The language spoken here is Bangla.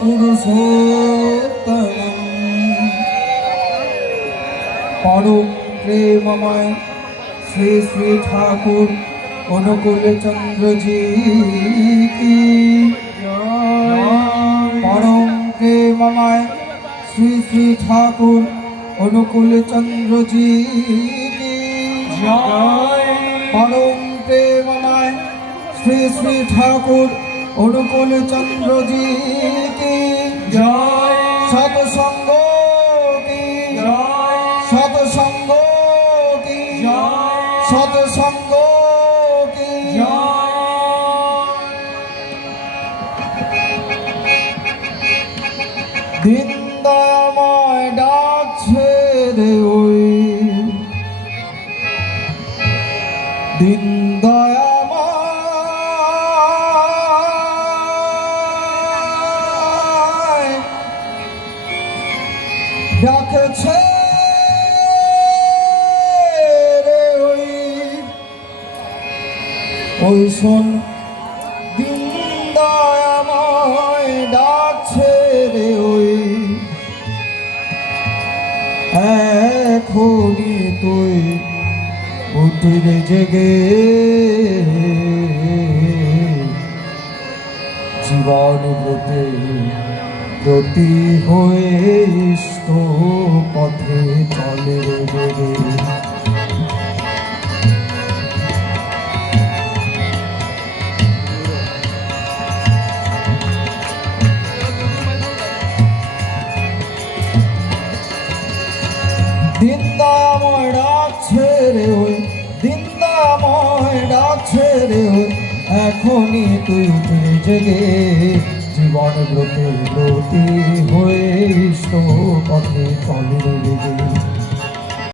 পুরুষোত্তম পরম প্রেমময় শ্রী শ্রী ঠাকুর অনুকূল চন্দ্রজি কি পরম প্রেমময় শ্রী শ্রী ঠাকুর অনুকূল চন্দ্রজি কি পরম প্রেমময় শ্রী শ্রী ঠাকুর অনুকূল চন্দ্রজি কি জয়। সৎসঙ্গ কি জয়। সৎসঙ্গ কি জয়। সৎসঙ্গ কি দিন দয়াময় ডাকছে রে ওই দিন দয়াময় ওই শোন দিন ডাকছে রে ওই এখনই তুই উঠলে জেগে জীবন ব্রতে প্রতি হয়ে। দিন্দাময় ওই এখনই তুই উঠে জেগে জীবন ব্রতে ব্রতি হয়ে পথে চলে রে।